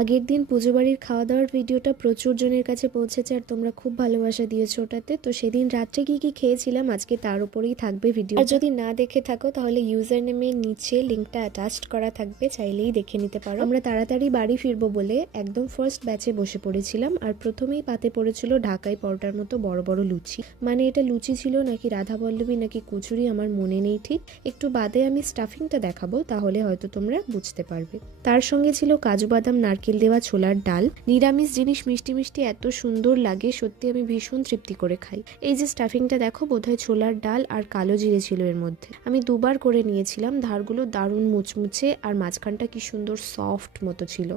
আগের দিন পুজো বাড়ির খাওয়া দাওয়ার ভিডিওটা প্রচুর জনের কাছে পৌঁছেছে আর তোমরা খুব ভালোবাসা দিয়েছো ওটাতে। তো সেদিন রাত্রে কি কি খেয়েছিলাম আজকে তার উপরেই থাকবে ভিডিও। আর যদি না দেখে থাকো তাহলে ইউজার নেমের নিচে লিঙ্কটা অ্যাটাচড করা থাকবে, চাইলেই দেখে নিতে পারো। আমরা তাড়াতাড়ি বাড়ি ফিরবো বলে একদম ফার্স্ট ব্যাচে বসে পড়েছিলাম। আর প্রথমেই পাতে পড়েছিল ঢাকাই পরোটার মতো বড় বড় লুচি। মানে এটা লুচি ছিল নাকি রাধা পল্লবী নাকি কচুরি আমার মনে নেই ঠিক। একটু বাদে আমি স্টাফিংটা দেখাবো, তাহলে হয়তো তোমরা বুঝতে পারবে। তার সঙ্গে ছিল কাজু বাদাম নারকেল দেওয়া ছোলার ডাল। নিরামিষ জিনিস মিষ্টি মিষ্টি এত সুন্দর লাগে, সত্যি আমি ভীষণ তৃপ্তি করে খাই। এই যে স্টাফিংটা দেখো, বোধহয় ছোলার ডাল আর কালো জিরে ছিল এর মধ্যে। আমি দুবার করে নিয়েছিলাম, ধারগুলো দারুণ মুচমুচে আর মাঝখানটা কি সুন্দর সফট মতো ছিল।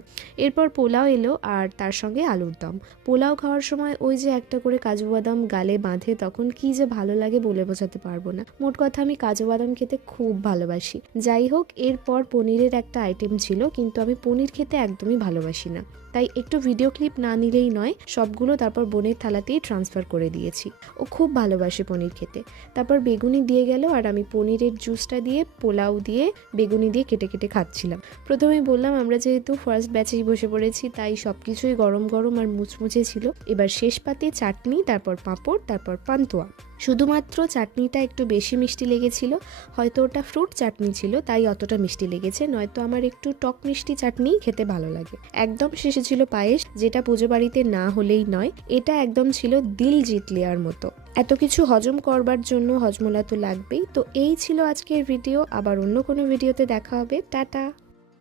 এরপর পোলাও এলো আর তার সঙ্গে আলুর দম। পোলাও খাওয়ার সময় ওই যে একটা করে কাজু বাদাম গালে বাঁধে, তখন কি যে ভালো লাগে বলে বোঝাতে পারবো না। মোট কথা আমি কাজু বাদাম খেতে খুব ভালোবাসি। যাই হোক, এরপর পনিরের একটা আইটেম ছিল, কিন্তু আমি পনির খেতে একদমই ভালোবাসি না, তাই একটু ভিডিও ক্লিপ না নিলেই নয়। সবগুলো তারপর বোনের থালাতেই ট্রান্সফার করে দিয়েছি। ও খুব ভালোবাসে পনির খেতে। তারপর বেগুনি দিয়ে গেল আর আমি পনিরের জুসটা দিয়ে পোলাও দিয়ে বেগুনি দিয়ে কেটে কেটে খাচ্ছিলাম। প্রথমেই বললাম আমরা যেহেতু ফার্স্ট ব্যাচেই বসে পড়েছি, তাই সব কিছুই গরম গরম আর মুচমুচে ছিল। এবার শেষ পাতে চাটনি, তারপর পাঁপড়, তারপর পান্তুয়া। শুধুমাত্র চাটনিটা একটু বেশি মিষ্টি লেগেছিল, হয়তো ওটা ফ্রুট চাটনি ছিল তাই অতটা মিষ্টি লেগেছে, নয়তো আমার একটু টক মিষ্টি চাটনি খেতে ভালো লাগে। একদম শেষে ছিল পায়েস, যেটা পুজো বাড়িতে না হলেই নয়। এটা একদম ছিল দিল জিত লিয়ার মতো। এত কিছু হজম করবার জন্য হজমোলা তো লাগবেই। তো এই ছিল আজকের ভিডিও, আবার অন্য কোনো ভিডিওতে দেখা হবে। টাটা।